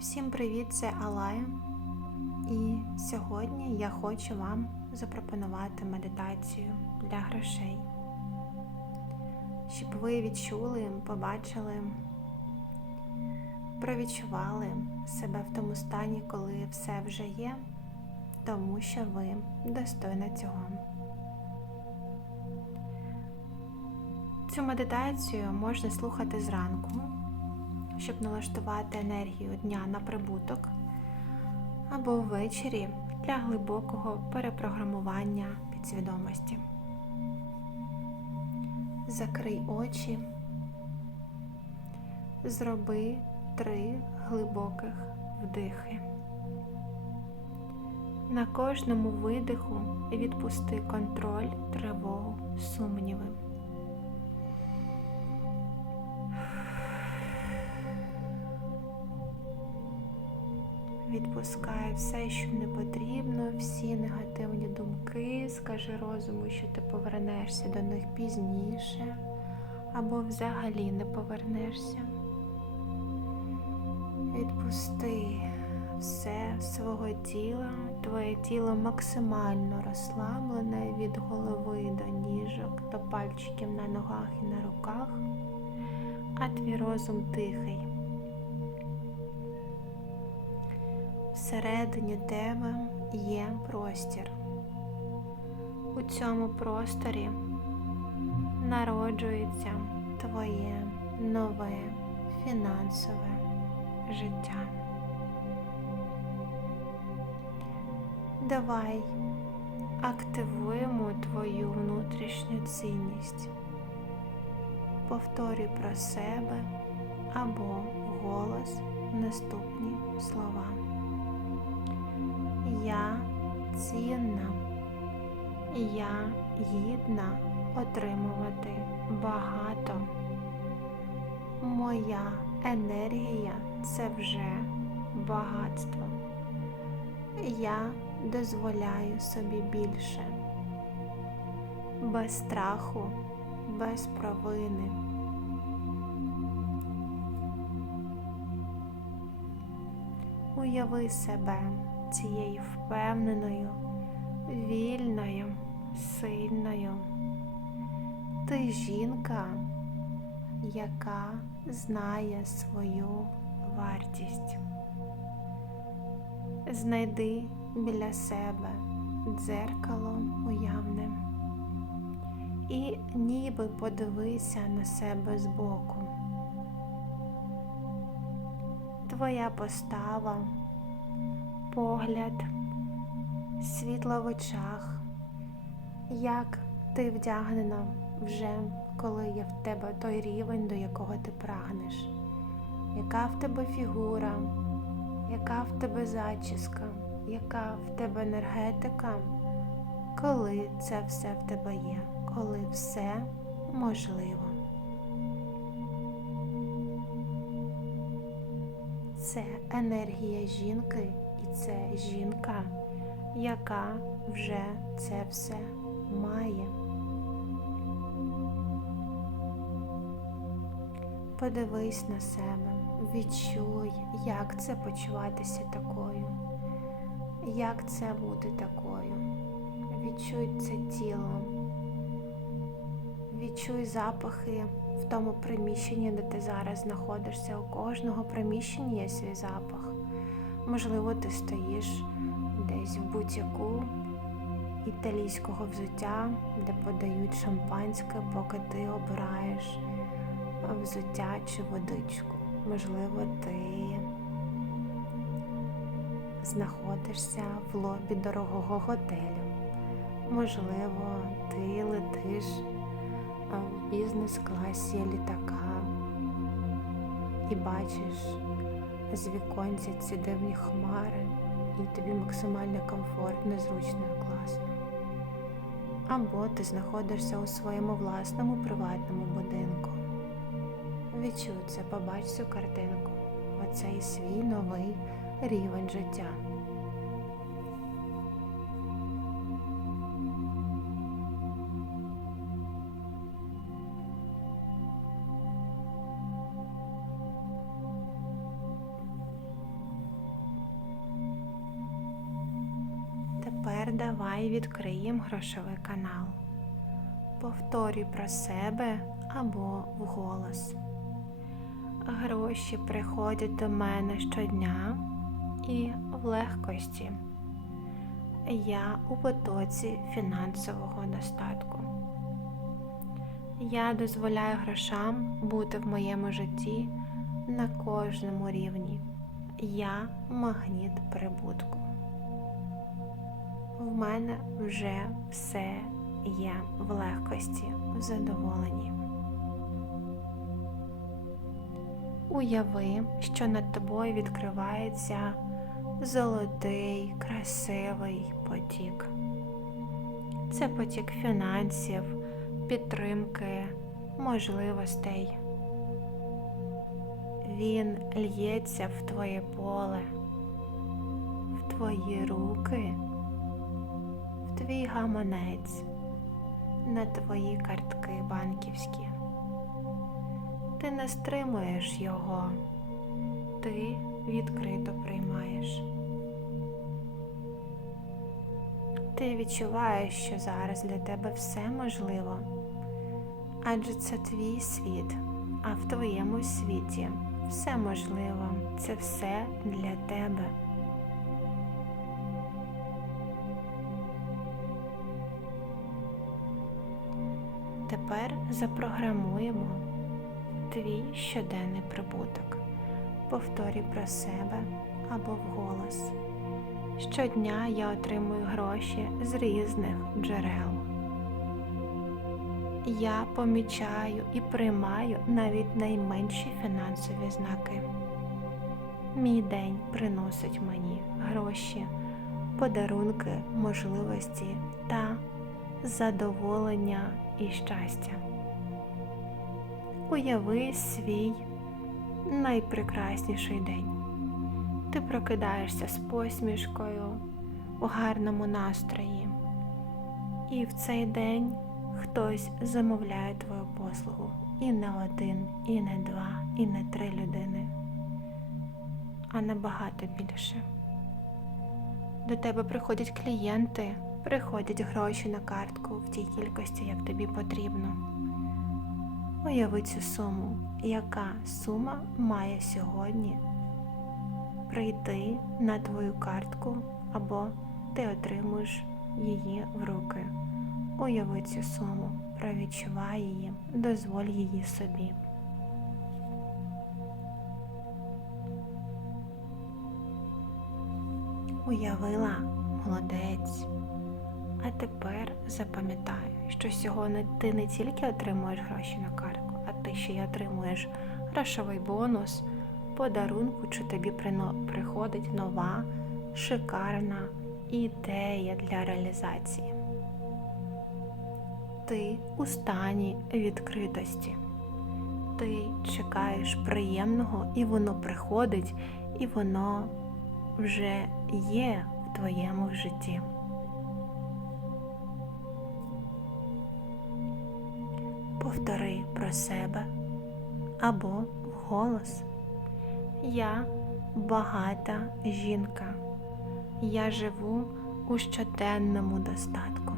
Всім привіт, це Алая. І сьогодні я хочу вам запропонувати медитацію для грошей, щоб ви відчули, побачили, провідчували себе в тому стані, коли все вже є, тому що ви достойна цього. Цю медитацію можна слухати зранку щоб налаштувати енергію дня на прибуток, або ввечері для глибокого перепрограмування підсвідомості. Закрий очі, зроби три глибоких вдихи. На кожному видиху відпусти контроль, тривогу, сумніви. Відпускай все, що не потрібно, всі негативні думки, скажи розуму, що ти повернешся до них пізніше, або взагалі не повернешся. Відпусти все свого тіла, твоє тіло максимально розслаблене від голови до ніжок, до пальчиків на ногах і на руках, а твій розум тихий. Всередині тебе є простір. У цьому просторі народжується твоє нове фінансове життя. Давай активуємо твою внутрішню цінність. Повторюй про себе або голос наступні слова. Я цінна, я гідна отримувати багато. Моя енергія це вже багатство. Я дозволяю собі більше, без страху, без провини. Уяви себе цією впевненою, вільною, сильною. Ти жінка, яка знає свою вартість. Знайди біля себе дзеркало уявне і ніби подивися на себе збоку. Твоя постава погляд, світло в очах, як ти вдягнена вже, коли є в тебе той рівень, до якого ти прагнеш, яка в тебе фігура, яка в тебе зачіска, яка в тебе енергетика, коли це все в тебе є, коли все можливо. Це енергія жінки це жінка, яка вже це все має. Подивись на себе, відчуй, як це почуватися такою, як це бути такою. Відчуй це тіло, відчуй запахи в тому приміщенні, де ти зараз знаходишся. У кожного приміщення є свій запах. Можливо, ти стоїш десь в бутіку італійського взуття, де подають шампанське, поки ти обираєш взуття чи водичку. Можливо, ти знаходишся в лобі дорогого готелю. Можливо, ти летиш в бізнес-класі літака і бачиш з віконця ці дивні хмари, і тобі максимально комфортно, зручно і класно. Або ти знаходишся у своєму власному приватному будинку. Відчуй це, побач цю картинку, оцей свій новий рівень життя. Давай відкриємо грошовий канал. Повторюй про себе або вголос. Гроші приходять до мене щодня і в легкості. Я у потоці фінансового достатку. Я дозволяю грошам бути в моєму житті на кожному рівні. Я магніт прибутку. В мене вже все є в легкості, в задоволенні. Уяви, що над тобою відкривається золотий, красивий потік. Це потік фінансів, підтримки, можливостей. Він л'ється в твоє поле, в твої руки, твій гаманець, на твої картки банківські. Ти не стримуєш його, ти відкрито приймаєш. Ти відчуваєш, що зараз для тебе все можливо, адже це твій світ, а в твоєму світі все можливо, це все для тебе. Тепер запрограмуємо твій щоденний прибуток. Повторюй про себе або вголос. Щодня я отримую гроші з різних джерел. Я помічаю і приймаю навіть найменші фінансові знаки. Мій день приносить мені гроші, подарунки, можливості та задоволення і щастя. Уяви свій найпрекрасніший день. Ти прокидаєшся з посмішкою у гарному настрої, і в цей день хтось замовляє твою послугу. І не один, і не два, і не три людини, а набагато більше. До тебе приходять клієнти, приходять гроші на картку в тій кількості, як тобі потрібно. Уяви цю суму, яка сума має сьогодні прийти на твою картку, або ти отримуєш її в руки. Уяви цю суму, провідчувай її, дозволь її собі. Уявила молодець. А тепер запам'ятай, що сьогодні ти не тільки отримуєш гроші на картку, а ти ще й отримуєш грошовий бонус, подарунку, чи тобі приходить нова, шикарна ідея для реалізації. Ти у стані відкритості. Ти чекаєш приємного, і воно приходить, і воно вже є в твоєму житті. Повтори про себе або вголос. Я багата жінка. Я живу у щоденному достатку.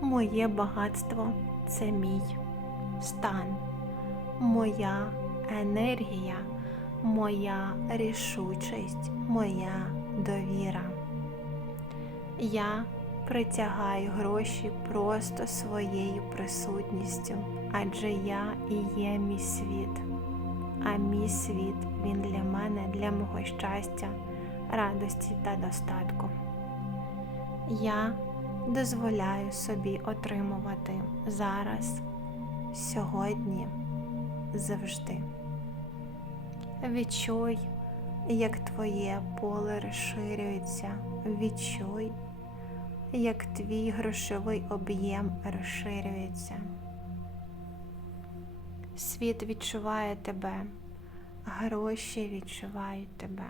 Моє багатство це мій стан, моя енергія, моя рішучість, моя довіра. Я притягаю гроші просто своєю присутністю, адже я і є мій світ, а мій світ він для мене, для мого щастя, радості та достатку. Я дозволяю собі отримувати зараз, сьогодні, завжди. Відчуй, як твоє поле розширюється, відчуй, як твій грошовий об'єм розширюється. Світ відчуває тебе, гроші відчувають тебе.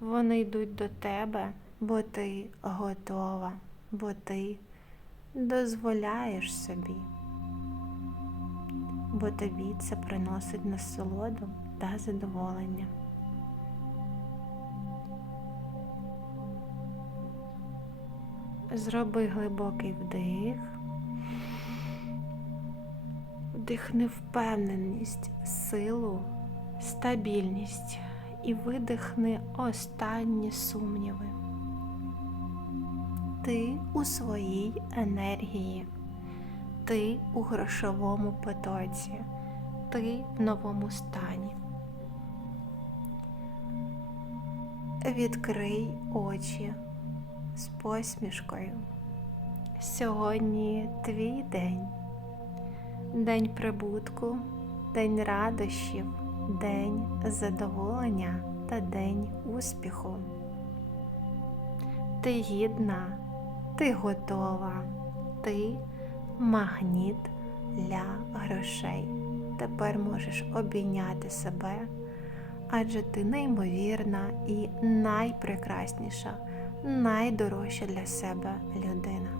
Вони йдуть до тебе, бо ти готова, бо ти дозволяєш собі, бо тобі це приносить насолоду та задоволення. Зроби глибокий вдих. Вдихни впевненість, силу, стабільність і видихни останні сумніви. Ти у своїй енергії, ти у грошовому потоці, ти в новому стані. Відкрий очі з посмішкою. Сьогодні твій день. День прибутку, день радощів, день задоволення та день успіху. Ти гідна, ти готова, ти магніт для грошей. Тепер можеш обійняти себе, адже ти неймовірна і найпрекрасніша, найдорожча для себе людина.